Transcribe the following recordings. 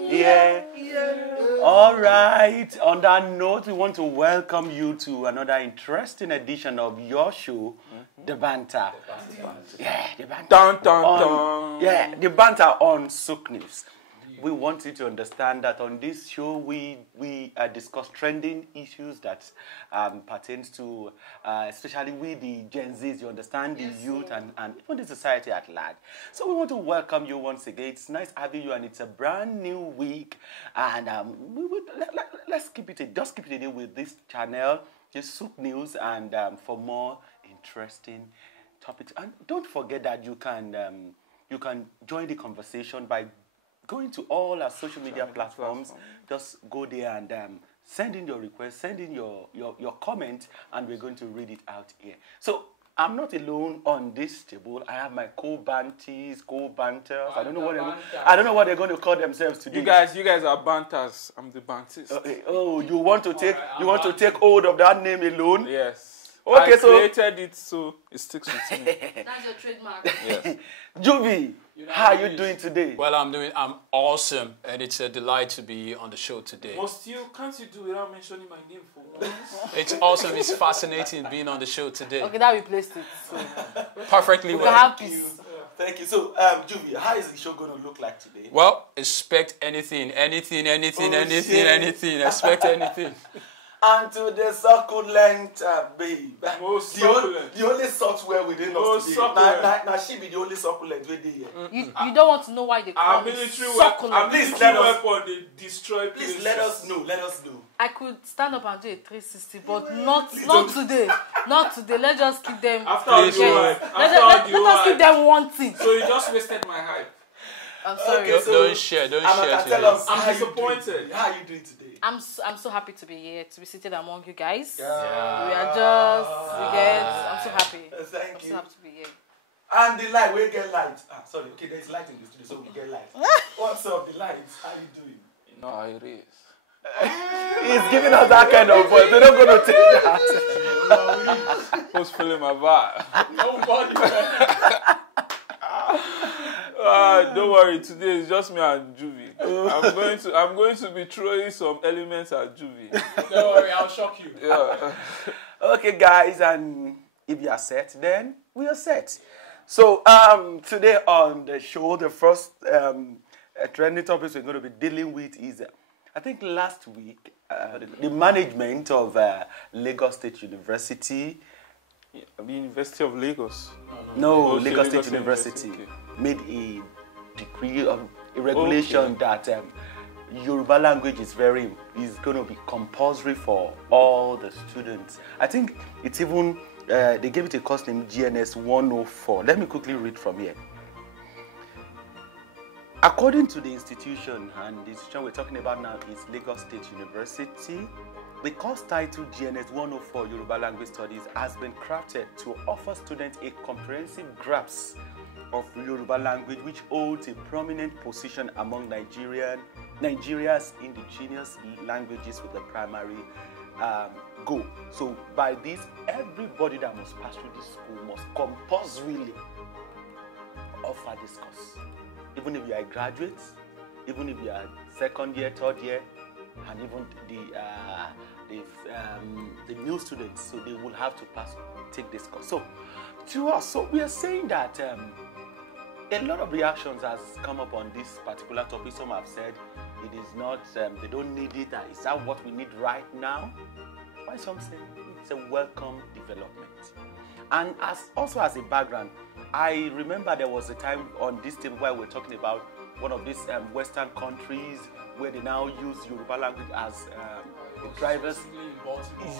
Yeah. All right. On that note, we want to welcome you to another interesting edition of your show, The Banter. Yeah, The Banter. Dun, dun, dun. Yeah, The Banter on Souk News. We want you to understand that on this show, we discuss trending issues that pertains to, especially with the Gen Zs, you understand, the youth and even the society at large. So we want to welcome you once again. It's nice having you, and it's a brand new week. And let's keep it, just keep it in with this channel, just Souk News, and for more interesting topics. And don't forget that you can join the conversation by going to all our social media platforms. Just go there and send in your request, send in your comment, and we're going to read it out here. So I'm not alone on this table. I have my co-banters. I don't know what they're going to call themselves today. You guys are banters. I'm the bantist. Oh, you want to take hold of that name alone? Yes. Okay, I created it so it sticks with me. That's your trademark. Yes. Juvi, how are you doing today? Well, I'm awesome, and it's a delight to be on the show today. Can't you do without mentioning my name for once? It's awesome. It's fascinating being on the show today. Okay, that replaced it. So. Perfectly well. Have peace. Thank you. So, Juvi, how is the show going to look like today? Well, expect anything. Expect anything. And to the succulent babe. Most succulent. The only software within us today. Now she be the only succulent within here. You don't want to know why they call me succulent. Please let us destroy. Please let us know. I could stand up and do a 360, but not today. Not today. Let's just keep them. Let us keep them wanting. So you just wasted my hype. I'm sorry. Okay, don't share. I'm disappointed. How are you doing today? I'm so happy to be here, to be seated among you guys. Yeah. We are just, I'm so happy. Thank you. I'm so happy to be here. And the light, we get light. Sorry, okay, there's light in the studio, so we get light. What's up, the lights? How you doing? You know how it is. He's giving us that kind of voice. They're not going to take that. Who's feeling my vibe? Nobody. Don't worry, today it's just me and Juvie. I'm going to be throwing some elements at Juvie. Don't worry, I'll shock you. Yeah. Okay, guys, and if you are set, then we are set. So today on the show, the first trending topics we're going to be dealing with is, I think last week, the management of Lagos State University. The University of Lagos. No, Lagos State University made a decree of a regulation that Yoruba language is going to be compulsory for all the students. I think it's even they gave it a course named GNS 104. Let me quickly read from here. According to the institution, and the institution we're talking about now is Lagos State University, the course titled GNS 104 Yoruba Language Studies has been crafted to offer students a comprehensive grasp of Yoruba language, which holds a prominent position among Nigeria's indigenous languages with the primary goal. So by this, everybody that must pass through this school must compulsorily offer this course. Even if you are a graduate, even if you are second year, third year, and even the new students, so they will have to take this course. So to us, so we are saying that a lot of reactions has come up on this particular topic. Some have said it is not, they don't need it. Is that what we need right now? Why some say it's a welcome development. And also as a background, I remember there was a time on this table where we're talking about one of these Western countries where they now use Yoruba language as the drivers.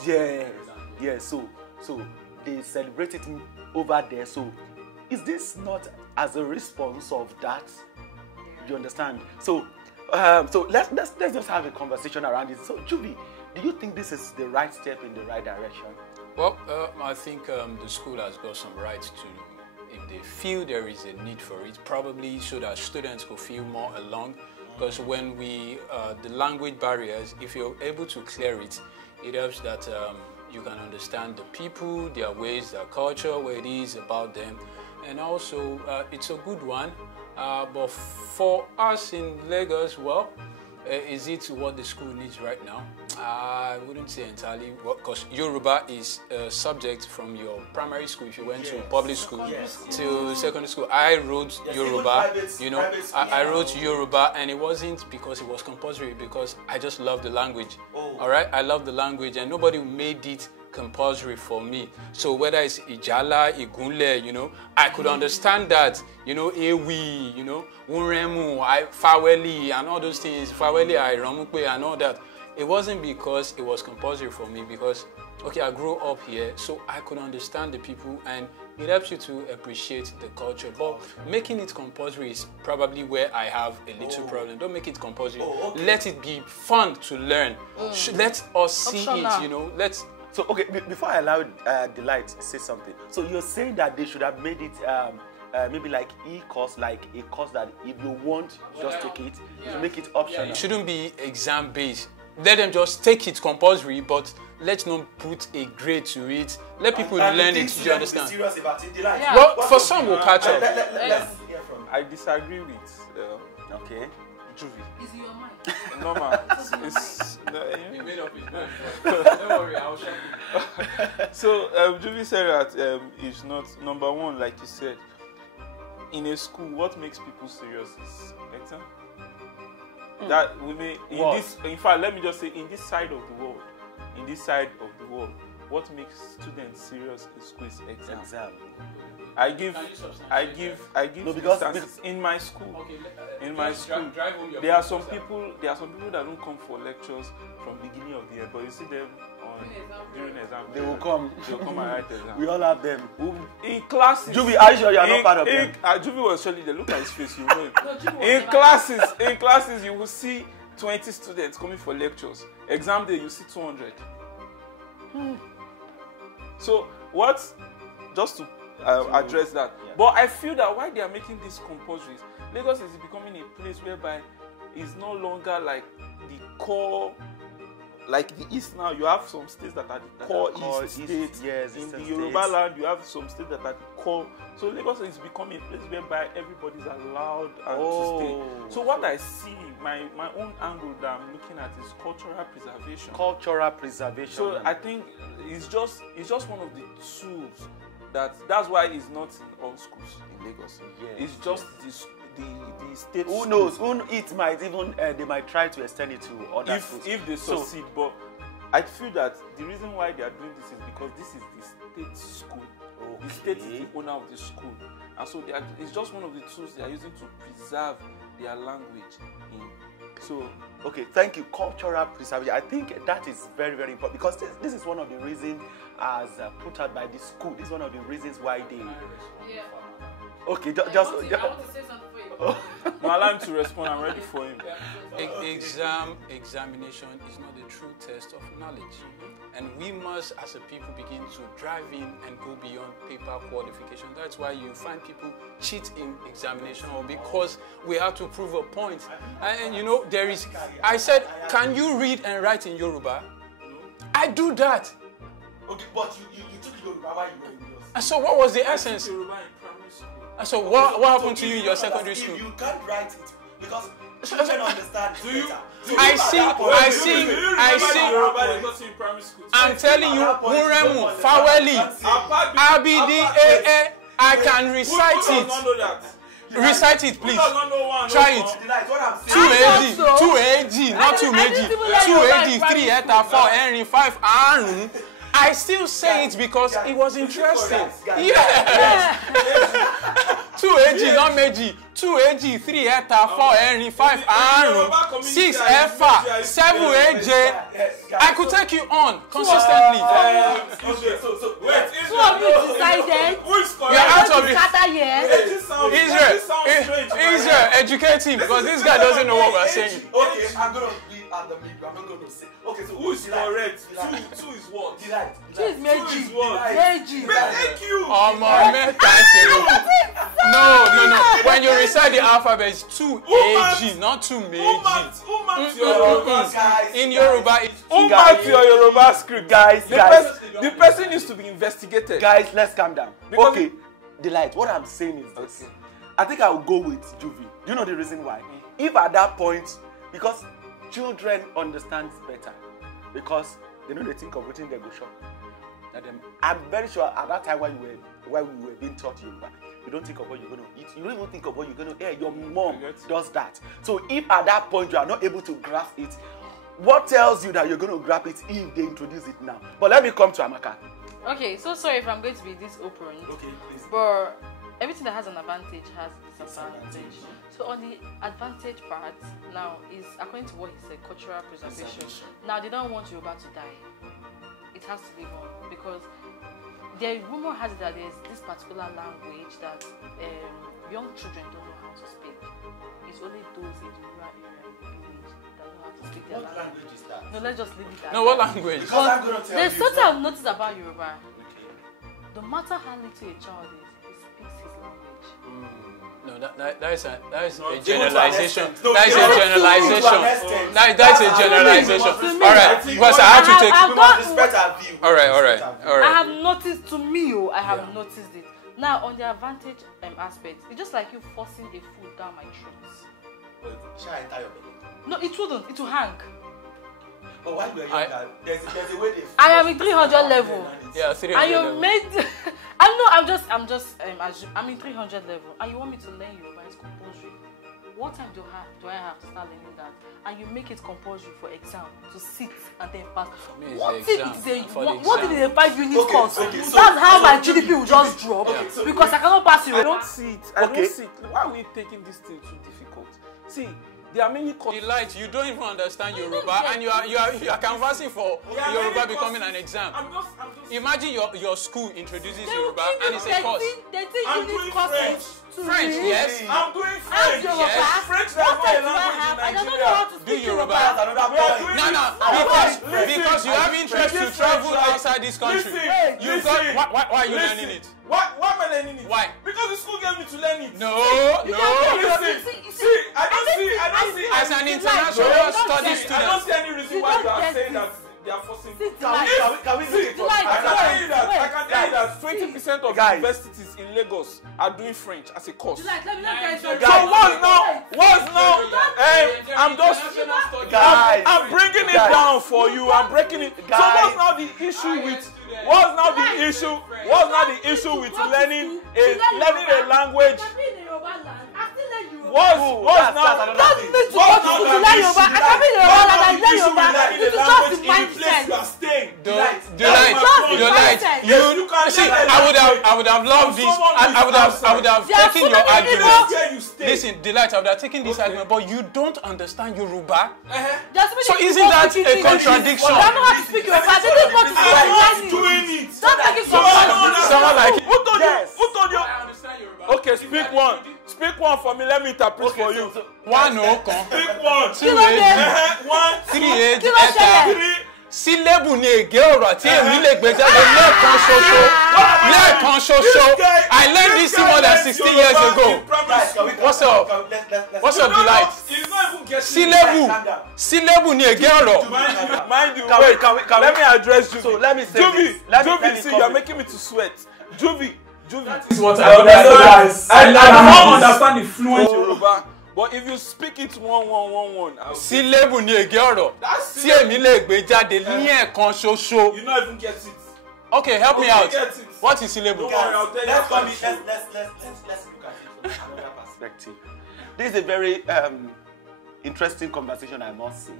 Yeah. So they celebrate it over there. So is this not as a response of that? You understand? So let's just have a conversation around it. So Jubi, do you think this is the right step in the right direction? Well, I think the school has got some rights to, if they feel there is a need for it, probably so that students could feel more along. Because when the language barriers, if you're able to clear it, it helps that you can understand the people, their ways, their culture, what it is about them. And also, it's a good one. But for us in Lagos, well, is it what the school needs right now? I wouldn't say entirely, because Yoruba is a subject from your primary school. If you went to public school to secondary school, I wrote Yoruba. You know, I wrote Yoruba, and it wasn't because it was compulsory. Because I just love the language. All right, I love the language, and nobody made it compulsory for me. So whether it's Ijala, Igunle, you know, I could understand that, you know, Ewi, you know, Unremu, Faweli, and all those things, Faweli, Ramupe, and all that. It wasn't because it was compulsory for me, because, okay, I grew up here, so I could understand the people, and it helps you to appreciate the culture. But making it compulsory is probably where I have a little problem. Don't make it compulsory. Let it be fun to learn. Let us see it, you know. So, okay, before I allow Delight to say something, so you're saying that they should have made it maybe like e-course, like a course that if you want, just take it, you make it optional. It shouldn't be exam-based. Let them just take it compulsory, but let's not put a grade to it. Let people learn it, you understand? Serious about it. Like, Well, for some, we'll catch up. Let's hear from I disagree with Okay. Juvie. Is in your mind? Normal. It's He made up his mind. Don't worry, I'll show you. So Juvie said that is not number one, like you said. In a school, what makes people serious is exam. That we may in fact, let me just say, in this side of the world, what makes students serious in school is exam. I give No, because instances in my school. In my school, there are some people that don't come for lectures from beginning of the year, but you see them during exam. They will come. They'll come and write exam. We all have them. In classes, Juvie, are you sure you are not part of them? Juvie was surely there. Look at his face. You know. In classes, you will see 20 students coming for lectures. Exam day, you see 200. So what? Just to address that. But I feel that why they are making this compulsory, Lagos is becoming a place whereby it's no longer like the core, like the East now. You have some states that are the core East states. Yes, in the Yoruba land, you have some states that are the core. So Lagos is becoming a place whereby everybody's allowed to stay. So what I see, my own angle that I'm looking at is cultural preservation. Cultural preservation. So I think it's just one of the tools. That's why it's not in all schools in Lagos. It's just the state. Who knows? It might even they might try to extend it to other schools if they succeed. But I feel that the reason why they are doing this is because this is the state school. The state is the owner of the school, and so it's just one of the tools they are using to preserve their language. Okay, thank you. Cultural preservation. I think that is very, very important, because this is one of the reasons as put out by the school. This is one of the reasons why they. Yeah. Okay, I want to say something for you. No, allow him to respond. I'm ready for him. Examination is not the true test of knowledge. And we must, as a people, begin to drive in and go beyond paper qualification. That's why you find people cheat in examination, or because we have to prove a point. And you know, I said, can you read and write in Yoruba? I do that. Okay, but you took Yoruba while you were in yours. And so what was the essence? Yoruba in primary school. And so what happened to you in your secondary school? You can't write it because children understand. I see. I'm telling you, Muremu, Faweli, Abidi, I can recite it. Recite it, please. Try it. 2 AG, not 2 meji. 2 AG, 3 eta, 4 Henry, 5 Arun. I still say it because it was interesting. Yes. 2 AG, not meji. 2 AG, 3 eta, 4 Henry, 5 Arun, 6 Efa, 7 AJ. I could take you on consistently. Wait, Two of you decided. You're out of it. Here. Israel, educate him, because this guy doesn't know what we're saying. Okay, I'm going to be at the middle. I'm not going to say. Okay, so Who is correct? Two is what? Delight. Two is Meji. Two is what? Meji. Thank you. No. When you recite the alphabet, it's 2 AG, not 2 meji. In Yoruba, it's Back to your Yoruba script, guys. The person needs to be investigated. Guys, let's calm down. Because okay, Delight, what I'm saying is this. I think I will go with Juvie. Do you know the reason why? If at that point, because children understand better, because they know they think of everything they go shop. I'm very sure at that time when we were being taught Yoruba, you don't think of what you're going to eat. You don't even think of what you're going to eat. Your mom does that. So if at that point you are not able to grasp it, what tells you that you're going to grab it if they introduce it now? But let me come to Amaka. Okay, so sorry if I'm going to be this open. Okay, please. But everything that has an advantage has disadvantage. So on the advantage part, now is according to what he said, cultural preservation. Now they don't want Yoruba to die. It has to live on because the rumor has it that there's this particular language that young children don't know how to speak. It's only those in the rural area in the village that know how to speak their What language is that? No, let's just leave it at No, what language? Because I'm going to tell there's you. something I've noticed about Yoruba. Okay. No matter how little a child is, he speaks his language. No, that is a Even generalization. to an That is a extent. generalization. That's a generalization. To me, All right, because I have to take. I've We got- must respect our view. All right. I have noticed, to me, I have noticed it. Now, on the advantage aspect, it's just like you forcing a food down my throat. Shall I enter your belly? No, it wouldn't. It will hang. But while we are younger, there's a way they. I am in 300 level. Yeah, 300 And you level. made. I'm in 300 level. And you want me to learn Yoruba? It's compulsory. What time do I have to start learning that? And you make it compulsory for exam to sit and then pass. me, it's What the if exam. it's a For the what if exam. it's a 5-unit course? Okay, so- That's how my so GDP will just drop so because I cannot pass it. I don't see it. I Okay. don't see it. Why are we taking this thing too difficult? See, there are many courses. Delight, you don't even understand Yoruba, get and you are canvassing for Yoruba becoming an exam. I'm just Imagine your school introduces They will Yoruba give you and it's a course. 13 I'm unit doing courses to French, read. yes. I'm doing Ask French. Yoruba. Yes. French is What not a time do I language have? in I don't know Nigeria. how to Do speak Yoruba. That's Yoruba. another We are point. doing No, Listen, because you have interest to listen, travel French, outside this country. Listen, You got why are you listen. learning it? Why am I learning it? Why? Because the school gave me to learn it. No. Listen, see, I don't see. As an international study I don't student, see any reason You why don't you are get saying it. that they are forcing. Sit Can like- we do it? Like- I can tell you that. I can tell you that 20% of Guys. universities in Lagos are doing French as a course. Like, let me not get So into what's now? I'm just. Guys. I'm bringing it Guys. down for you. I'm breaking it. So Guys. what's now the issue with? What's now the issue? What's now the issue with learning a language? What's That's now? another Don't thing. need to What's go to now school to the learn issue? Yoruba. I can be Yoruba What's and now I the learn issue with Yoruba. learning It the is just language the in the place mindset. you are staying? Delight, Just Delight. mindset. You can See, learn a I would have loved this. I would have There are taken so your many people- argument. where you stay. Listen, Delight, I would have taken this argument, but you don't understand Yoruba. So Isn't isn't that a contradiction? I don't know how to speak Yoruba. They didn't want to speak I'm not Yoruba. doing it. Don't take it So I don't from understand. Someone like Who told you? Yes. Who told you? I understand Yoruba. Okay, speak one. Speak one for me. Let me interpret for you. One kan, Pick one. 2 èjì, One, 3 èjì, Kí ló ẹ̀ta. ṣẹlẹ̀? three. Sílébù ni ègé ọ̀rọ̀ tí èmi lè gbé jáde lẹ́ẹ̀kan ṣoṣo. Lẹ́ẹ̀kan ṣoṣo. I learned this more than 16 years ago. What's up? What's up, Delight? He's not even getting Sílébù ni ègé ọ̀rọ̀. Mind you, Can we- wait. can we- Let me address Juvie. So let me say Juvie, this. Let me Juvie, see, come you're in. making me to sweat. Juvie. what I understand. I don't understand the fluent Yoruba. But if you speak it one, I'll Sílébù ni ègé ọ̀rọ̀ tí èmi lè gbé jáde ní ẹ̀kan ṣoṣo. You not even get it. Okay, help me out. Get it. What is sílébù? Don't worry, I'll tell you. Let's after look the show. at it from another perspective. This is a very interesting conversation, I must say.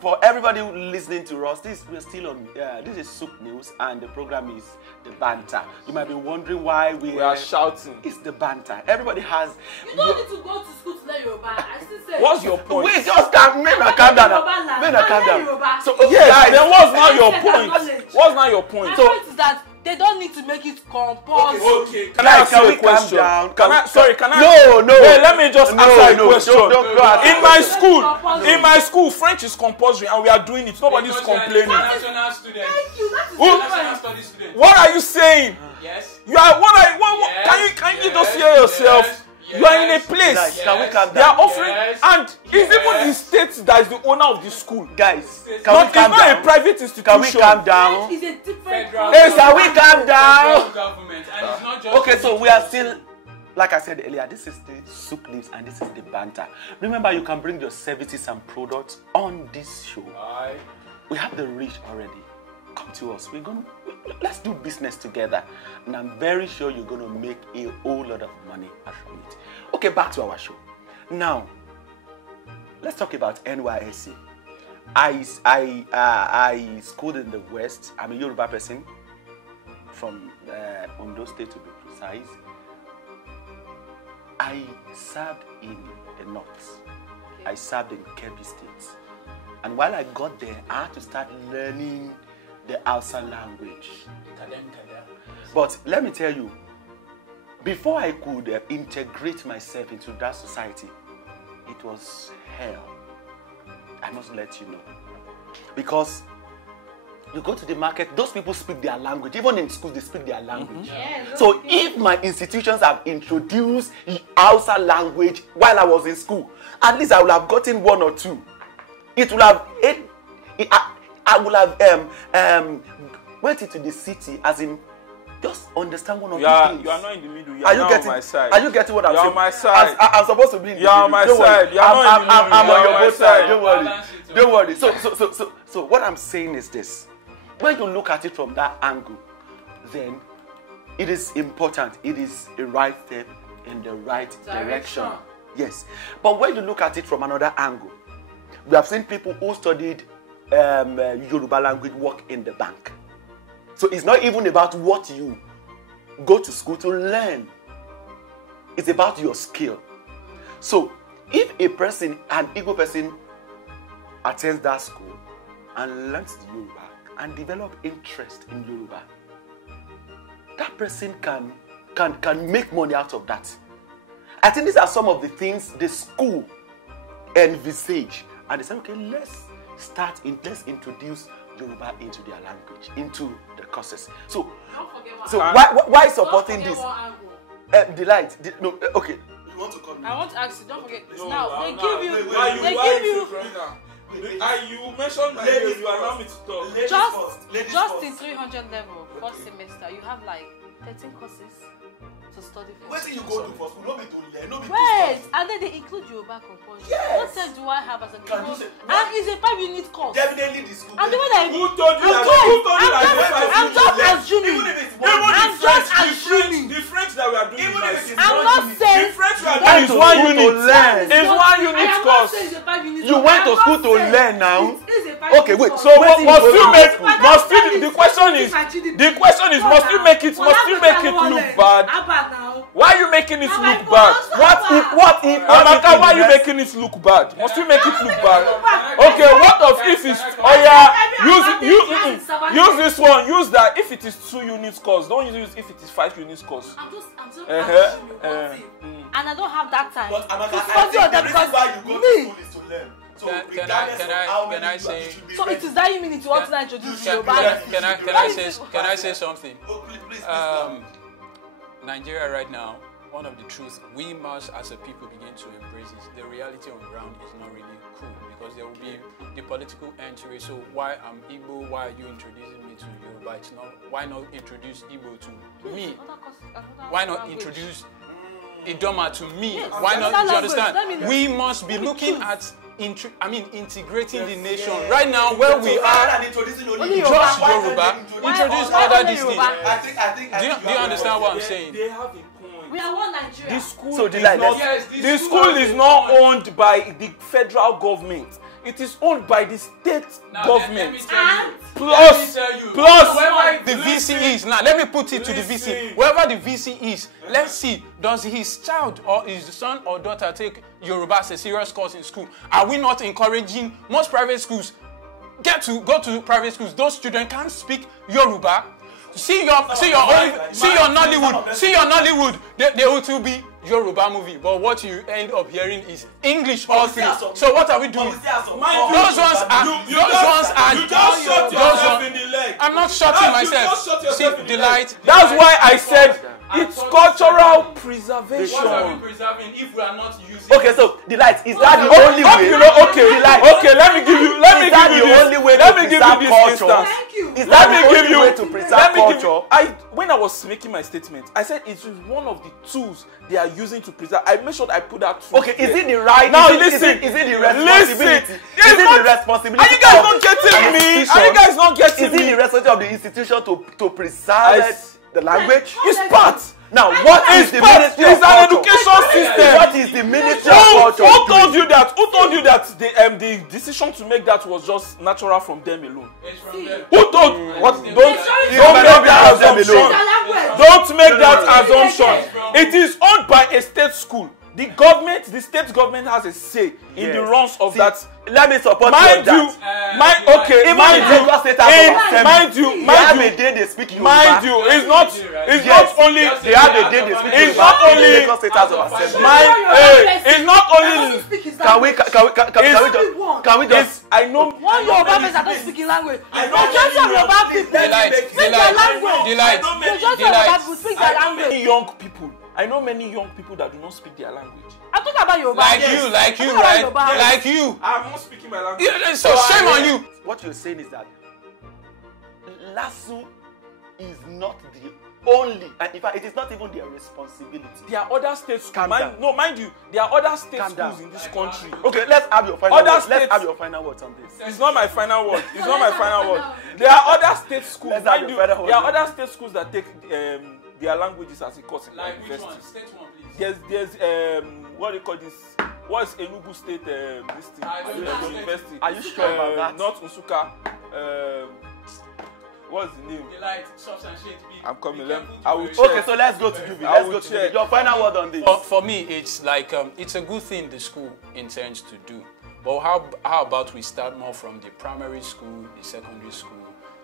For everybody listening to us, we're still on. This is Soup News, and the program is the banter. You might be wondering why we are shouting. It's the banter. Everybody has. You don't need to go to school to learn Yoruba. I still say. What's your point? Wait, just calm down. Calm down. Calm down. So Yes, guys, then what's now your Mindset and point? knowledge. What's now your point? My point is that they don't need to make it compulsory. Okay. Can I ask Can you we a calm question? down? Can I? Sorry, can I? No. Wait, let me just answer a question. Don't ask In a my question. school, French is compulsory, and we are doing it. Nobody's complaining. International student. Thank you. That is Who? different. Study student. What are you saying? Yes. You are what? Can you just hear yourself? Yes, You are in a yes, place. Guys, can we calm They are down? offering, Yes, and it's even the yes. state that is the owner of the school. Guys, It's can we calm not a down? private institution. Can we calm down? It's a different. Federal Hey, can we calm down? government, and it's not just Okay, so we are still like I said earlier, this is the Souk News and this is the banter. Remember, you can bring your services and products on this show. Aye. We have the reach already. Come to us. Let's do business together. And I'm very sure you're going to make a whole lot of money from it. Okay, back to our show. Now, let's talk about NYSC. I schooled in the West. I'm a Yoruba person from Ondo State to be precise. I served in the North. I served in Kebbi State. And while I got there, I had to start learning the Hausa language. But let me tell you, before I could integrate myself into that society, it was hell. I must let you know. Because you go to the market, those people speak their language. Even in school, they speak their language. Yeah, so if my institutions have introduced Hausa language while I was in school, at least I would have gotten 1 or 2. It will have, I would have went into the city, as in, just understand one of these things. You are not in the middle. You are not on my side. Are you getting what I'm saying? You are on my side. I'm supposed to be in the middle. You are on my side. You are not in the middle. I'm on your both sides. Don't worry. Don't worry. So what I'm saying is this. When you look at it from that angle, then it is important. It is a right step in the right direction. Yes. But when you look at it from another angle, we have seen people who studied Yoruba language work in the bank. So it's not even about what you go to school to learn. It's about your skill. So if a person, an Igbo person, attends that school and learns the Yoruba and develop interest in Yoruba, that person can make money out of that. I think these are some of the things the school envisage. And they say, okay, let's introduce Yoruba into their language, into the courses. So why supporting this? Delight. Okay. You want to come in? I want to ask you, don't forget this. No, now, they no, give you, you mentioned my name, you allow me to talk. just in 300 level, first semester, you have like 13 courses to study for. What do you go to for school? No be to learn, no be to Wait, study. and then they include Yoruba compulsion. Yes. What time do I have as a Can you Igbo? say- And it's a 5-unit course. Definitely the school. And the way that Who told you that? Who told you that? I'm just assuming. Even if it's Even one I'm the just French, assuming. the French that we are doing Even is if like, it's I'm one not unit. saying. the French we are Went doing to is 1 school unit. to learn. It's 1 unit course. You went to school to learn now. Okay, wait. So must you make? Must you? The question is must you make it look bad? Why are you making it look bad? Amaka, why are you making it look bad? Must you make it look bad? Okay, what of if it's use this one, use that if it is 2 units course. Don't use if it is 5 units course. I'm just and I don't have that time. But Amaka, to I study think on them the reason because why you go to me. school is to learn. So Can regardless of how many I you say- are, should be So ready. it is that you mean you want to introduce Can Yoruba? I say something? Oh, please, stop. Nigeria right now, one of the truths we must as a people begin to embrace is the reality on ground is not really cool because there will be the political entry. So why I'm Igbo, why are you introducing me to Yoruba? It's not, why not introduce Igbo to me? Why not introduce Idoma to me? Yes. Why not? Another Do you language. Let me understand? know. We must be looking at integrating the nation. Right now, where we are, rather than introducing only just why can't Yoruba, they introduce- introduce why other only these things. Yoruba? Do you understand what I'm saying? They have a point. We are one Nigeria. The school So is Delight, not, let's- the school is not owned by the federal government. It is owned by the state government. Plus Wherever the VC is, now let me put it to the VC. Listen. Wherever the VC is, let's see, does his child or his son or daughter take Yoruba as a serious course in school? Are we not encouraging most private schools go to private schools? Those children can't speak Yoruba. See your Nollywood. They will still be Yoruba movie, but what you end up hearing is English all through. So what are we doing? Those ones are. You just shot yourself in the leg. I'm not shutting myself. See, Delight. That's why I said It's cultural preservation. What are we preserving if we are not using? Okay, so Delight, is that the only way? Okay, let me give you this instance. Is that the only way to preserve culture? When I was making my statement, I said it is one of the tools they are using to preserve. I made sure I put that tool. Okay, is it the right? Now is listen. Is it the responsibility? Listen. Is it the responsibility? Are you guys not getting me? Are you guys not getting me? Is it the responsibility of the institution to preserve the language? It's part. Now, what is the Ministry of It's an Culture? education system. What is the Ministry of Culture? Who told you that? Who told you that the decision to make that was just natural from them alone? It's from them. Who told? What? Don't make that assumption. Don't make that assumption. It is owned by a state school. The state government has a say in the runs of that. Let me support mind you. Mind you. They speak Yoruba. Mind you, it's not only they have a day they speak it's Yoruba. not only Lagos State House of Assembly. it's not only Can we just I know One Yoruba person that don't speak in language. Majority of Yoruba people speak their language. Majority of Yoruba people speak their language. many young people. I know many young people that do not speak their language. I'm talking about Yoruba. Like you, right? Like you. I'm not speaking my language. Yeah, so shame on you. what you're saying is that LASU is not the only, and in fact, it is not even their responsibility. There are other state schools. Calm down. Mind you, there are other state Calm schools down. in this country. Okay, let's have your final words. Let's have your final words on this. It's not my final word. It's not my final word. There are other state schools. Let's have Mind your you, final there are word. other state schools that take their languages as a course in Like which one? university. State one, please. There's what do you call this? What is Enugu State this thing? I don't know. University. Are you sure about that? Not Usuka. What's the name? Delight, substantiate. I'm coming. Be careful to I will very- check. Okay, so let's go to Juby. I Let's will go to check. Juby. Your final word on this. For me, it's like it's a good thing the school intends to do. But how about we start more from the primary school, the secondary school?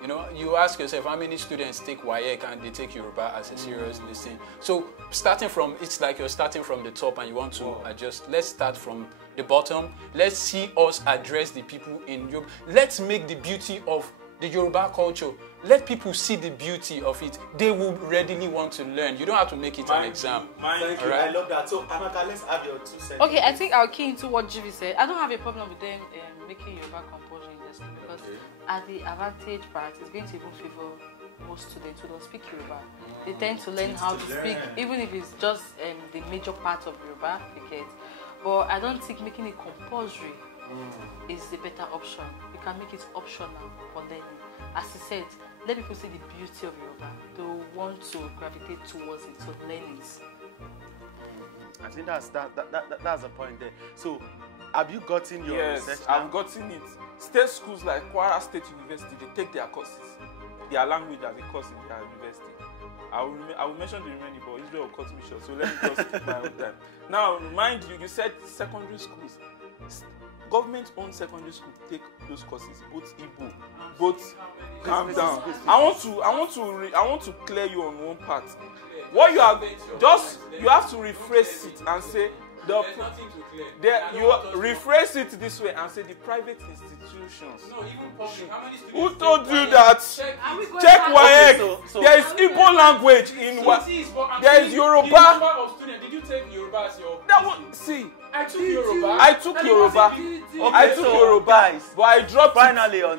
You know, you ask yourself how many students take WAEC and they take Yoruba as a serious listening. So starting from, it's like you're starting from the top and you want to adjust. Let's start from the bottom. Let's see us address the people in Yoruba. Let's make the beauty of the Yoruba culture. Let people see the beauty of it. They will readily want to learn. You don't have to make it an exam. Thank you. Alright. I love that. So, Amaka, let's have your 2 cents. Okay, I think I'll key into what Jivi said. I don't have a problem with them making Yoruba compulsory in the school because at the advantage part, it's going to even favor most students who don't speak Yoruba. They tend to learn how to speak, even if it's just the major part of Yoruba, you get. But I don't think making it compulsory is the better option. You can make it optional for learning. As he said, let people see the beauty of Yoruba. They will want to gravitate towards it, to learn it. I think that's the point there. So, have you gotten your Yes, research now? I've gotten it. State schools like Kwara State University, they take their courses, their language as a course in their university. I will mention the remaining, but Israel will cut me short, so let me just take my own time. Now, mind you, you said secondary schools. Government-owned secondary schools take those courses, both Igbo, both. Calm down. I want to clear you on one part. What you have you have to rephrase it and say There's nothing to clear. you rephrase it this way and say the private institutions. No, even public. How many students? Who told you that? Check WAEC. so- There is Igbo language in what? There is Yoruba. The number of students. Did you take Yoruba as your? That one, see, I took Yoruba. I took Yoruba. I took Yoruba, guys. but I dropped it. Finally on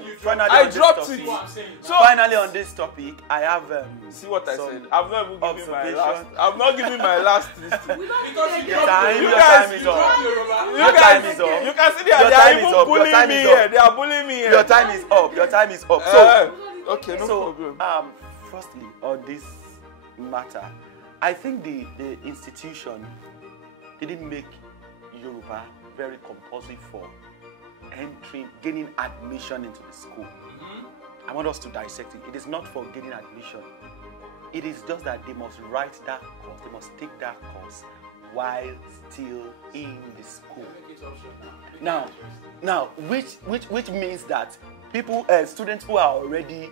I dropped this it. topic. So Finally on this topic, I have see what I some said. I've not even given my last. observation. I've not given my last listing. Because you Your dropped time, You your guys- time is You up. dropped Yoruba. You Your guys, time is up. you can see Your they are time is even up. Your bullying time me is here. up. They are bullying me here. Your time is up. Your time is up. So, Okay, no problem. firstly, on this matter, I think the institution didn't make Yoruba very compulsory for gaining admission into the school. I want us to dissect it. It is not for gaining admission. It is just that they must write that course. They must take that course while still in the school. Make it optional. Now, which means that people, students who are already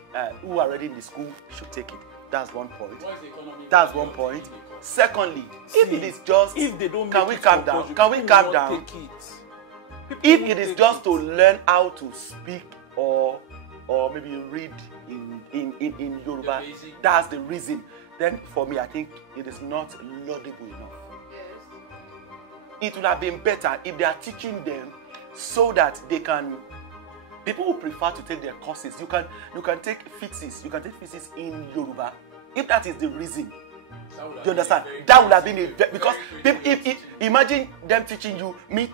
in the school should take it. That's one point. What is the economy? That's one point. Secondly, if it is just, If they don't, can make we it calm down? compulsory, Can we people calm will down? not take it. People If will it is take just it. to learn how to speak or or maybe read in Yoruba, that's the reason. Then for me, I think it is not laudable enough. It would have been better if they are teaching them so that they can. People who prefer to take their courses, you can take physics, in Yoruba. If that is the reason, do you understand? That would have been because if imagine them teaching me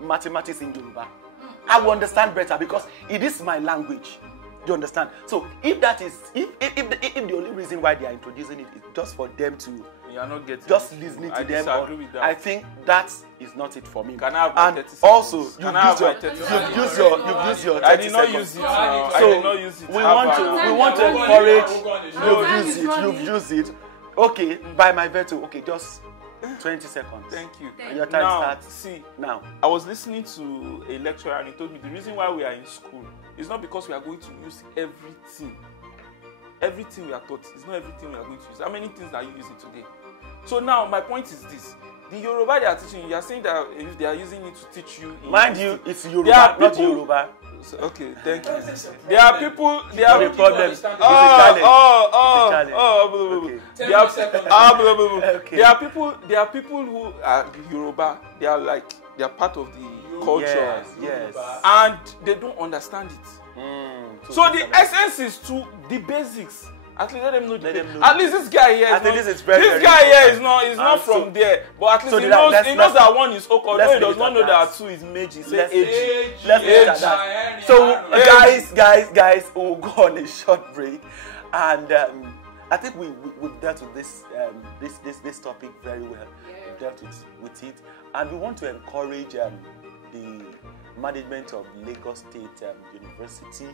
mathematics in Yoruba, I will understand better because it is my language. Do you understand? So if that is if the only reason why they are introducing it is just for them to just listening to them, I think that is not it for me. Can I have and 30 seconds? Also, you've used your 30 I did not seconds. use it. I So did not use it. we want to encourage. You've used it. Okay, by my veto. Okay, just 20 seconds. Thank you. And your time starts. See, now. I was listening to a lecturer and he told me the reason why we are in school is not because we are going to use everything. Everything we are taught is not everything we are going to use. How many things are you using today? So now my point is this: the Yoruba they are teaching you are saying that if they are using it to teach you, mind you, it's Yoruba, not Yoruba. Okay, thank you. There are people. There are a problem. It's a challenge. There are people. There are people who are Yoruba. They are part of the culture. Yes. And they don't understand it. So the essence is to the basics. At least let them know. At least this guy here. This guy here is not from there. But at least he knows that one is Oko. Although he does not know that two is Meiji. Let's leave it at that. So guys, we'll go on a short break, and I think we've dealt with this topic very well. We've dealt with it, and we want to encourage the management of Lagos State University.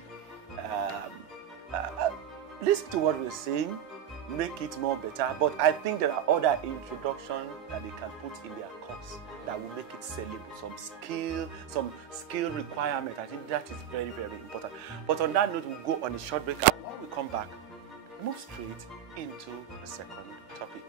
Listen to what we're saying, make it more better. But I think there are other introductions that they can put in their course that will make it sellable. Some skill requirement. I think that is very, very important. But on that note, we'll go on a short break, and when we come back, move straight into the second topic.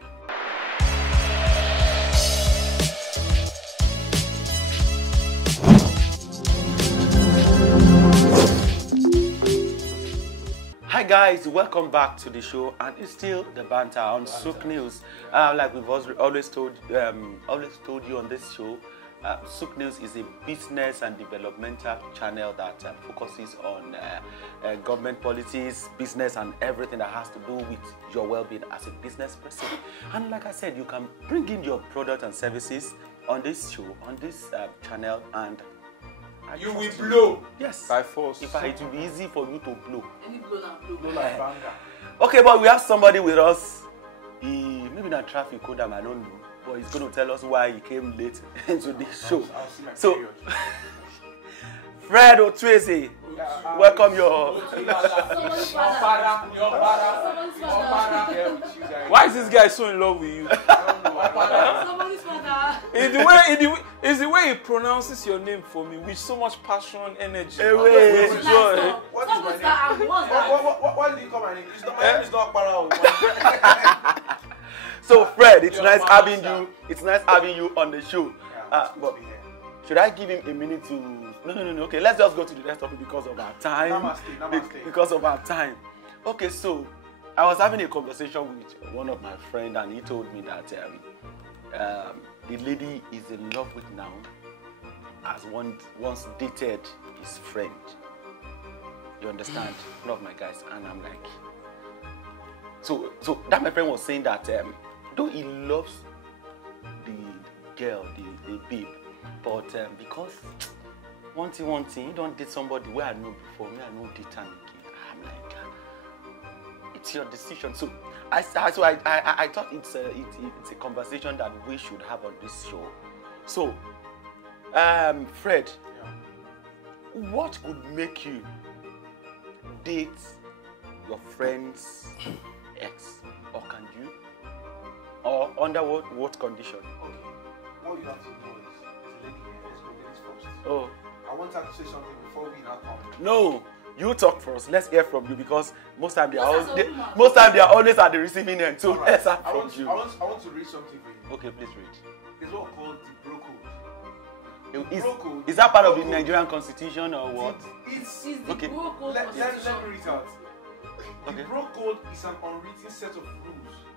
Hi guys, welcome back to the show, and it's still the banter on Souk News. Like we've always told you on this show, Souk News is a business and developmental channel that focuses on government policies, business, and everything that has to do with your well-being as a business person. And like I said, you can bring in your product and services on this show, on this channel, and you will blow. Yes. By force. It will be easy for you to blow. Any blow now, Blow like banger. Okay, but we have somebody with us. Maybe not traffic code, I don't know. But he's going to tell us why he came late into this show. I'll see my So, period. Fred Otweze, welcome your... Why is this guy so in love with you? It's the way he pronounces your name for me with so much passion, energy. Hey, What is my name? What did you call my name? My name is not Parao. So, Fred, it's nice having you. It's nice having you on the show. But should I give him a minute to... No. Okay, let's just go to the next topic because of our time. Namaste. Because of our time. Okay, so I was having a conversation with one of my friends, and he told me that the lady is in love with now has once dated his friend. You understand? One of my guys, and I'm like, so that my friend was saying that though he loves the girl, the babe, but because one thing, he don't date somebody where I know before, me I know date him again. I'm like, it's your decision. So I thought it's a conversation that we should have on this show. So, Fred, what could make you date your friend's ex, or can you, or under what condition? Okay. What you have to know is the lady here. Let's go ladies first. Oh, I want her to say something before we now come. no. You talk first. Let's hear from you because most time they are always at the receiving end. So let's hear from you. I want to read something for you. Okay, please read. It's what we call the bro code. Is that part of the Nigerian constitution or what? It's the Okay. bro code let me constitution. read it out. Okay. The bro code is an unwritten set of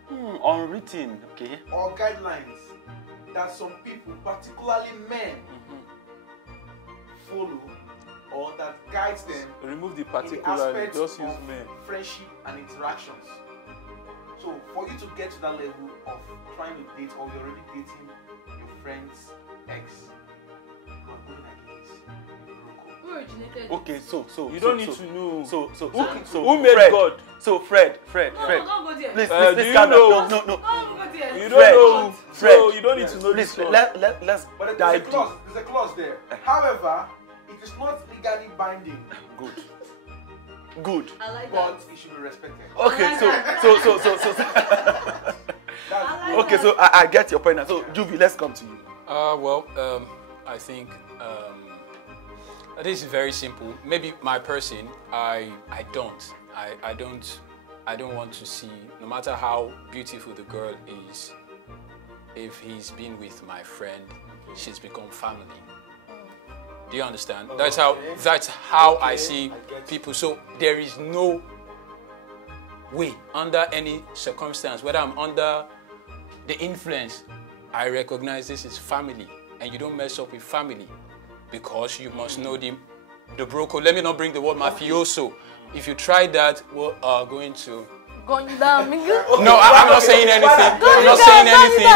rules Unwritten, okay. or guidelines that some people, particularly men, follow or that guides them Remove the in the particular, aspects just use of men. friendship and interactions. So for you to get to that level of trying to date or you're already dating your friend's ex, you are going against the bro code. Who originated? Okay, so You don't need to know. Who made Fred, God? So Fred. No, don't go there. Please, Do please you calm know- down. No. Don't go there. You Fred. don't know. Fred. So you don't need to know Please, this one. let's But dive deep. there's a clause there. However, it is not legally binding, Good. I like but that. it should be respected. Okay, so That's okay, so I get your point now. So Juvie, let's come to you. I think this is very simple. Maybe my person, I don't want to see, no matter how beautiful the girl is, if he's been with my friend, she's become family. Do you understand? That's how I see people. So there is no way, under any circumstance, whether I'm under the influence, I recognize this is family, and you don't mess up with family, because you must know the bro code. Let me not bring the word mafioso. If you try that, we're going to. Going down. No, I'm not saying anything. I'm not saying anything.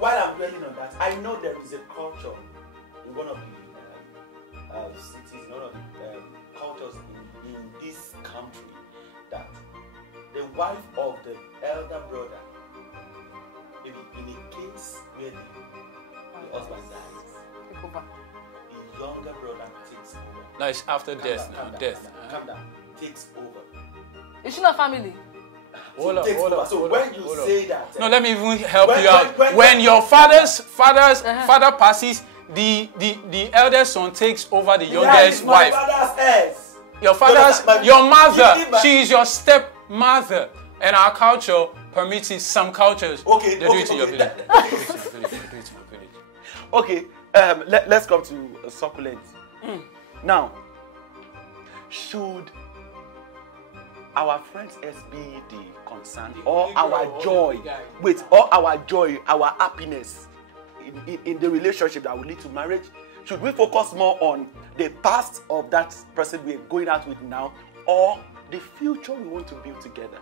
While I'm dwelling on that, I know there is a culture in one of the cities, one of the cultures in this country, that the wife of the elder brother, maybe in a case where the husband dies, the younger brother takes over. No, it's after death now. Death. Calm down. Takes over. Is she not family? Hold Takes on. So when you say that, No, let me even help When- you out. when- When your father's father passes, the eldest son takes over the youngest wife. My father's heirs. Your mother, You need my- she is your stepmother. And our culture permits it. Some cultures, Okay, they do it in your village. Okay, let's come to succulent. Now, should our friends be the concern, or our joy, our happiness in the relationship that will lead to marriage? Should we focus more on the past of that person we're going out with now, or the future we want to build together?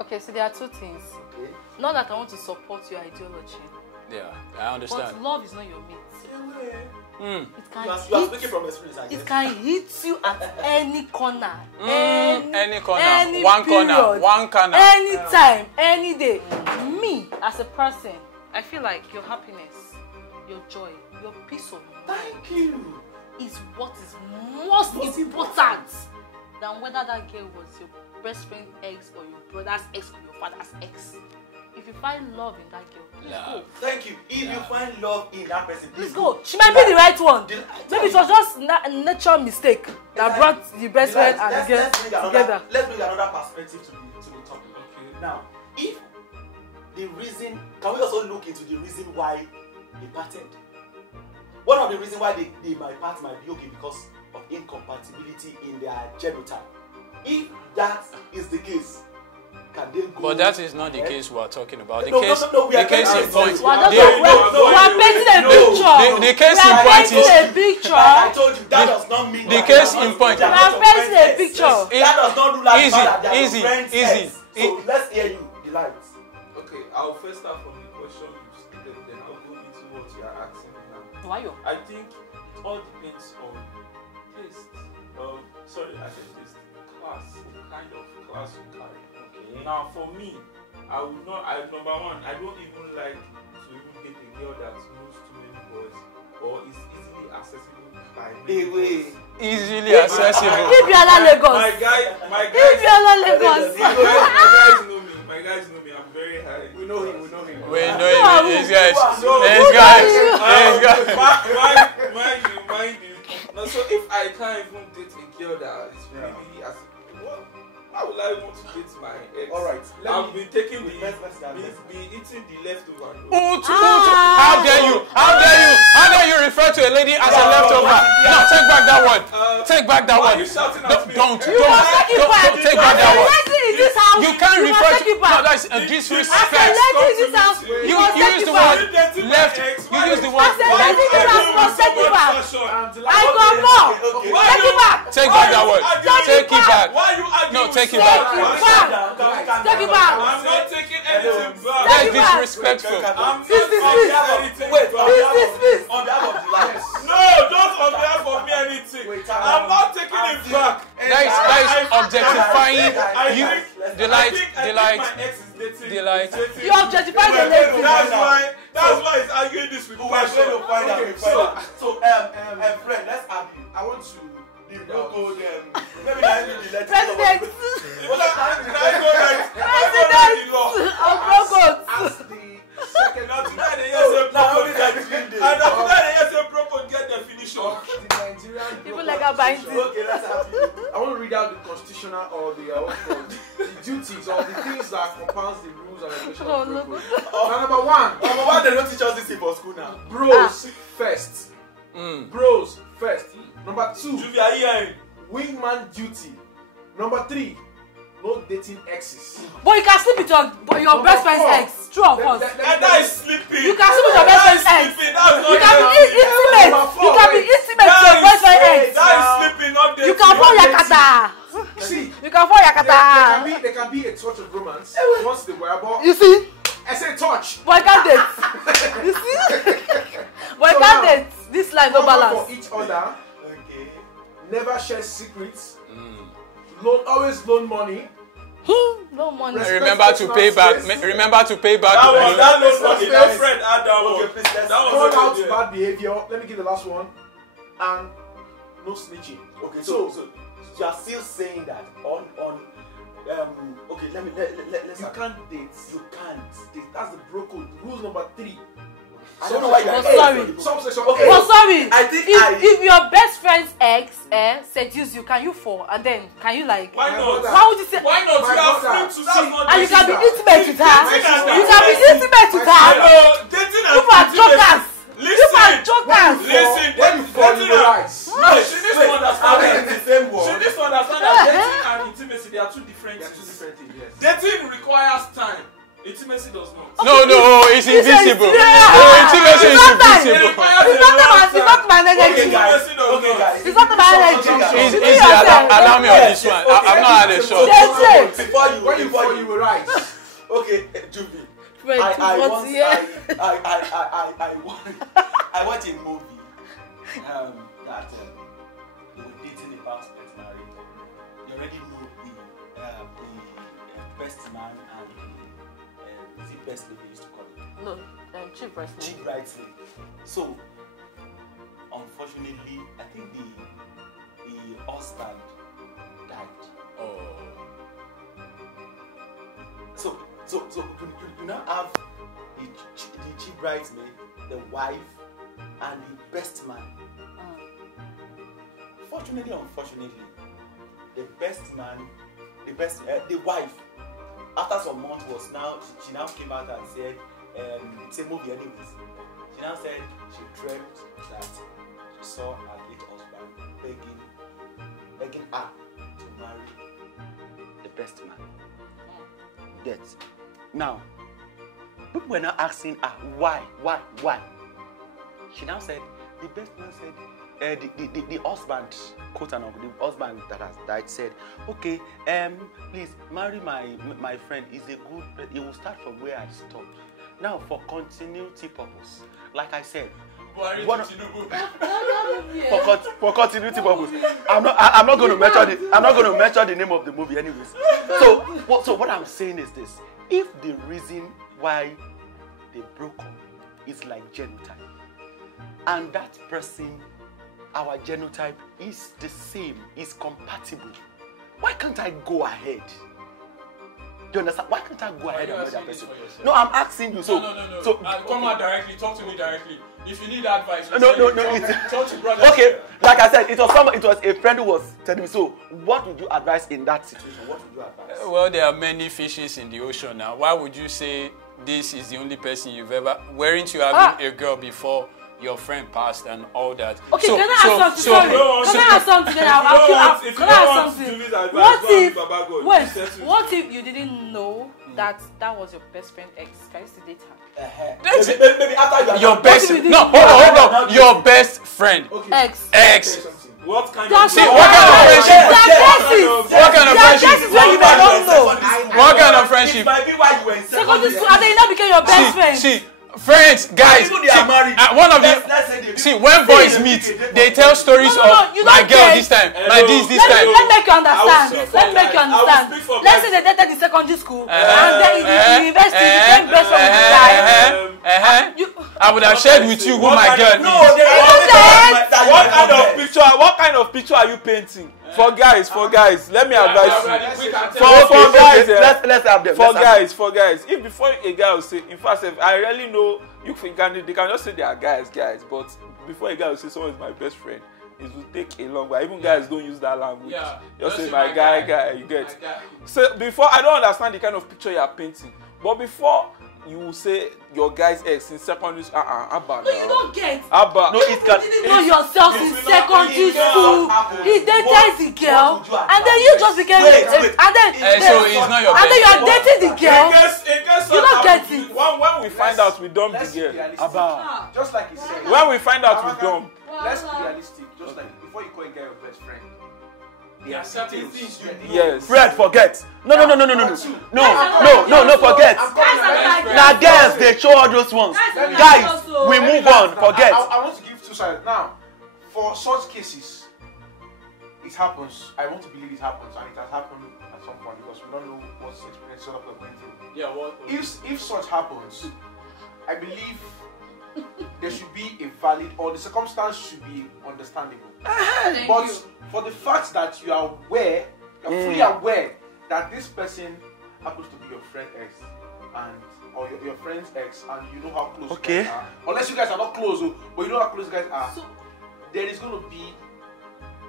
Okay, so there are two things. Okay. Not that I want to support your ideology, Yeah, I understand. but love is not your mate. It can You are hit. speaking from experience, I guess. It can hit you at any corner, Any corner, any one corner, period, one corner. anytime, any day. Me as a person, I feel like your happiness, your joy, your peace of mind Thank you. is what is most important than whether that girl was your best friend ex or your brother's ex or your father's ex. If you find love in that girl, please go. Thank you. If you find love in that person, Please go. She might be the right one. Maybe it was just a natural mistake that brought the best friend and the girl together. Let's bring another perspective to the topic. Okay. Now, if the reason, can we also look into the reason why they parted? One of the reasons why they might part might be okay because of incompatibility in their genotype. If that is the case, can they go? But that is not the case we are talking about. The No, case, no, we are the case in getting point. We are the- painting a picture. The case We in are point painting is a picture. Like I told you, that does not mean the that case they are in not- point. they are We are not painting a friends. picture. That does not rule out the Easy, fact that they are your easy, friends' easy. ex. So let's hear you. The lights. Okay, I'll first start from the question you stated, then I'll go into what you are asking me now. Why you? I think it all depends on taste. Sorry, I said taste. Class. What kind of class you carry. Okay. Now, for me, I would not. Number one, I don't even like to even date a girl that knows too many boys or is easily accessible by many boys. Easily accessible. If you are Lagos. My guys If you are Lagos. My guys know me. I'm very high. We know him. We know him. We know him. These guys. So, These guys. mind you. No, so if I can't even date a girl that is really accessible, How will I want to date my ex? All right. I'll be taking the, let's be eating the leftover. How dare you? How dare you? How dare you refer to a lady as a leftover? No, take back that one. Take back that one. Why are you shouting at me? Don't take back that one. You can't refer to. No, that's a disrespect. You use the word left. You use the word left. I got more. Take it back. Take back that word. Take it back. Why are you arguing? No, take it back. Take it back. I'm not taking anything back. That's disrespectful. I'm not This. anything This. on behalf of the life. No, don't on behalf of me anything. I'm not taking it back. That is objectifying you. I think my ex is dating. You objectify the lady. That's why he's arguing this with passion. So, friend, let's argue. I want to maybe I need to let President. Of robots. as the second Now tonight they say proper get definition. the Nigerian People like a bind. Okay, let's argue. I want to read out the constitutional or the duties or the things that compounds the rules and regulations of Broko. Now, number one, they don't teach us this for school now. Bros first. Bros first. Number two, wingman duty. Number three, no dating exes. But you can sleep with your best friend's ex. True or false? And that is sleeping. You can sleep with your best friend's ex. You can be intimate. You can be intimate with your best friend's ex. That is sleeping, not dating. You can fall yakata. See, You can fall yakata. there can be a touch of romance once they were, but You see? I say touch. Boy can't date. You see? Boy So can't now, date. This life no cover balance. for each other. Okay. Never share secrets. Always loan money. No money. Respect Remember to pay back. Remember to pay back. That was not Let's enough. face- Friend had that one. Okay, please, let's That Call was out not bad behavior. Let me give the last one. And no snitching. Okay, so you are still saying that okay, let's You can't date. you can't. That's the bro code. Rule number 3. I don't know why you are Sorry. Subsection. Okay. Oh, sorry. I think if your best friend's ex seduce you, can you fall? And then can you like? Why not? Why would you say? Why not? My You are brother. free to that's not And you can be sister. intimate with her. My sister. You can be intimate with her. Dating and You are jokers. You are Listen. jokers. Listen. When you fall, you dating and- rise. No, she needs to understand in that. the same She word. needs to understand that dating and intimacy they are two different There are two things. different things, yes. Dating requires time. Intimacy does not. No, it's invisible. Yeah. No, intimacy is It's not time. invisible. It's not my energy. Okay, guys. Intimacy does Okay, not. guys. It's not my energy. Okay, It's easy. Allow me on this one. I've not had a shot. Yes, When you fall, you will rise. Okay, Juby. Friend, I what's here? watched a movie that they were dating a past married. You already know the best man and the best lady used to call it. No, cheap wrestling. Cheap writing. So, unfortunately, I think the husband died. So you now have the cheap bridesmaid, the wife, and the best man. Fortunately or unfortunately, the best man, the wife, after some months was now, she now came out and said, it's a movie anyways. She now said she dreamt that she saw her late husband begging her to marry the best man. Yes. Now, people were now asking her why. She now said the best man said the husband, quote unquote, the husband that has died said, okay, please marry my friend. He's a good. He will start from where I stopped. Now, for continuity purpose, like I said, for continuity purpose, I'm not going to mention the name of the movie anyways. So what I'm saying is this: if the reason why they broke up is like genotype, and that person, our genotype is the same, is compatible, why can't I go ahead? you understand? Why can't I go ahead and marry that asking this person? for yourself? No, I'm asking you. So, No. so Come out directly. Talk to me directly. If you need advice, No, talk to brother. Okay, like I said, it was a friend who was telling me. So, what would you advise in that situation? What would you advise? Well, there are many fishes in the ocean now. Why would you say this is the only person you've ever? Weren't you having a girl before your friend passed and all that? Okay, can I ask something? Sorry. Can I ask something? Can I ask something? What if you didn't know that was your best friend ex? Can you still date her? Maybe after Your best hold on. Your best friend. Ex. What kind What of friendship? What kind of friendship? Where you don't know. What kind of friendship? It might be why you were in Secondary school, and then you now became your best friend. See, friends, guys. People they are married. One of Let's the say they when boys meet, they tell stories No, you of my don't girl get. this time, my this Let time. me make you understand. I will Let me make you I will understand. speak for Let's say they dated in secondary school, and then in the university, they became best friend with the guy. I would have shared with you who my girl No, is. what kind of picture are you painting? For guys, let me advise you. For guys, let's have them. For guys, if before a guy will say, in fact, I really know they can just say they are guys, but before a guy will say someone is my best friend, it will take a long while. Even guys don't use that language. Yeah, just say my guy, you get. So before, I don't understand the kind of picture you are painting, but before you will say your guy's ex in secondary school, Abba. No, you don't get. Abba. No, it can. You didn't know yourself in secondary school. He dated the girl, and then you just became and then So it's not your and then you are best dating the girl. You don't get it. When we find out we dump the Let's be girl. realistic. Just like he said. When we find out we dump. Let's be realistic. Just like before you call a guy your best friend. There are certain things you do. Yes. Fred, forget. No, forget. Now, girls, they show all those ones. Guys, we move on. Forget. I want to give two sides. Now, for such cases, it happens. I want to believe it happens, and it has happened at some point because we don't know what experiences other people are going through. Yeah, what? If such happens, I believe there should be a valid, or the circumstance should be understandable. But for the fact that you are aware, you're fully aware that this person happens to be your friend ex, or your friend's ex, and you know how close you guys are. Unless you guys are not close, but you know how close you guys are. So there is going to be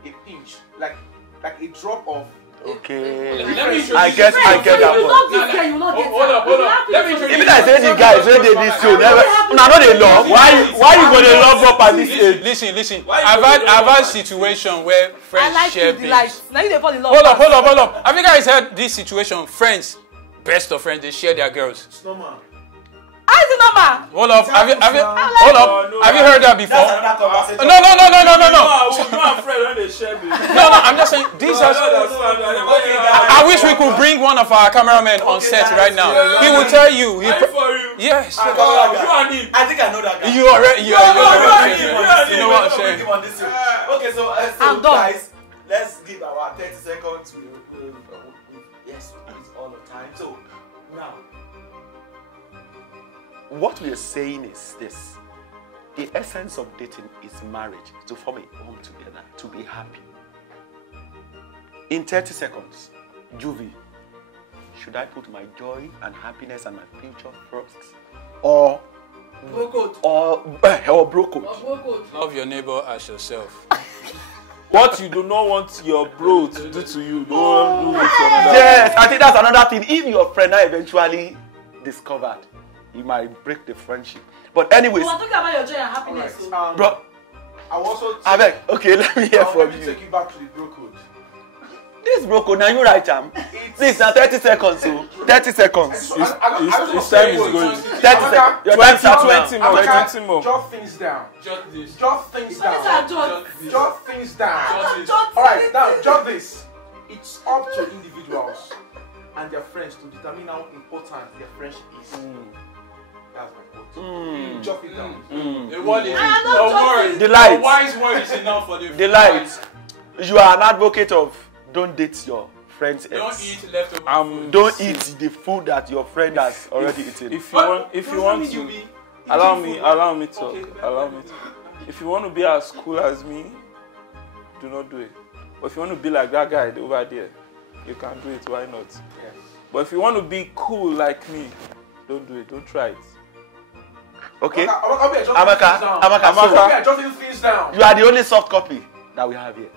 a pinch, like a drop of. Okay. I get that point. You not get Hold up. Let me introduce Even I say the guys when they this show, never. Now no they love. Why you gonna love up at this age? Listen. I've had situation where friends share things. Now you dey fall in love. Hold up. Have you guys heard this situation? Friends, best of friends, they share their girls. It's normal. How is it normal? Hold up. Have you heard that before? No. You are afraid when they share me. No, I'm just saying these are. I wish we could bring one of our cameramen on set right now. He will tell you. Yes. You and him. I think I know that guy. You already. You know what I'm saying. Okay, so guys, let's give our 30 seconds to yes, it's all the time. So now, What we are saying is this: the essence of dating is marriage, to form a home together, to be happy. In 30 seconds, Juvie, should I put my joy and happiness and my future first, or broke out? Love your neighbor as yourself. What you do not want your bro to do to you, don't do it to another. Yes, I think that's another thing. If your friend are eventually discovered, you might break the friendship. But anyways, We are talking about your joy and happiness. right, bro, I also okay, let me hear from let me you. take you back to the bro code. This broke now you right, Please, now 30 seconds, so 30 seconds. His time is going. 30 seconds. Your time starts now. 20 more. Jot things down. Jot this. Jot things What is down. that, John? Jot things down. Jot this. Alright, now jot this. It's up to individuals and their friends to determine how important their friendship is. That's my quote. Jot it down. The word is I am a not word. joking. Delight. A wise word is enough for the Delight. You are an advocate of don't date your friend's Don't ex. eat leftover. Don't eat the food that your friend has already eaten. If you want to, allow me to. If you want to be as cool as me, do not do it. But if you want to be like that guy over there, you can do it. Why not? Yes. But if you want to be cool like me, don't do it. Don't try it. Okay. Amaka, Amaka, so jotting things down. you are the only soft copy that we have here.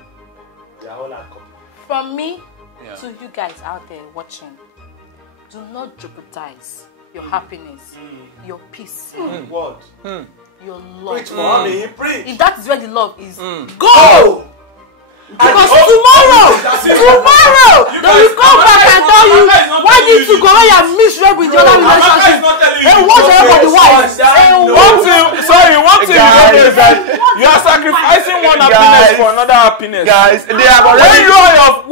We are all hard copy. From me Yeah. to you guys out there watching, do not jeopardize your happiness, your peace, What? your love. Preach for me, preach. If that is where the love is, Go! because tomorrow, they will come back and tell you why did you go when you are miserable with the other relationship. And what's for the wife? One thing you don't know is that you are sacrificing one happiness for another happiness. Guys, they are When already. you and your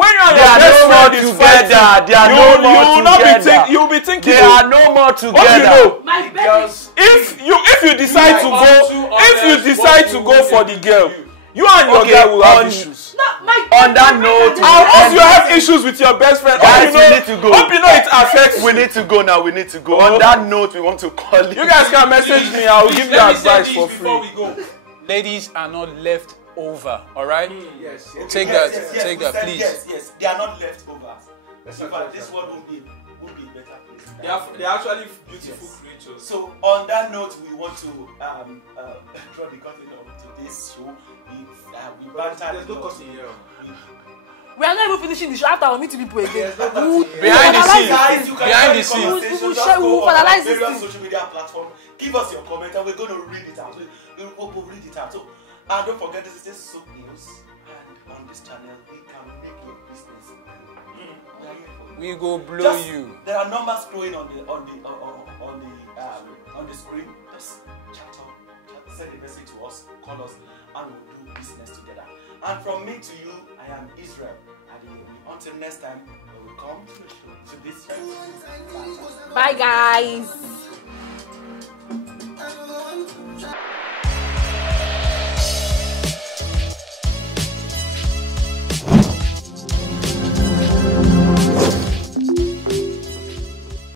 best friend is fighting, They are no more together. you'll be thinking. They are no more What do you together. know? My baby. Girls, If you decide to go for the girl, you and your Okay, guy will have on- issues. No, my On that note, And once you have issues with your best friend, Guys, we need to go. Hope you know it affects we you. need to go now. We need to go. On that note, we want to call you. You guys can message me. I will give you advice for before free. we go. Ladies are not left over, all right? yes. Take Yes, that, yes, take we that, said please. Yes, they are not leftovers. In fact, this world will be a better place. They are actually beautiful creatures. So on that note, we want to draw the curtain of today's show. We bantered. There's no cutting here. We are not even finishing the show after we meet people again. There's no cutting here. Behind the scenes, Guys, you can behind join the scenes. conversation. We'll Just share- go we'll on our finalize this various thing. social media platforms. Give us your comment and we're going to read it out. We'll read it out. So, and don't forget, this is just Soap News. And on this channel, we can make your business. We are here for you. We go blow Just- you. There are numbers scrolling on the screen. Just chat up, send a message to us, call us, and we'll do business together. And from me to you, I am Israel. And until next time, we will come to this show. Bye, guys.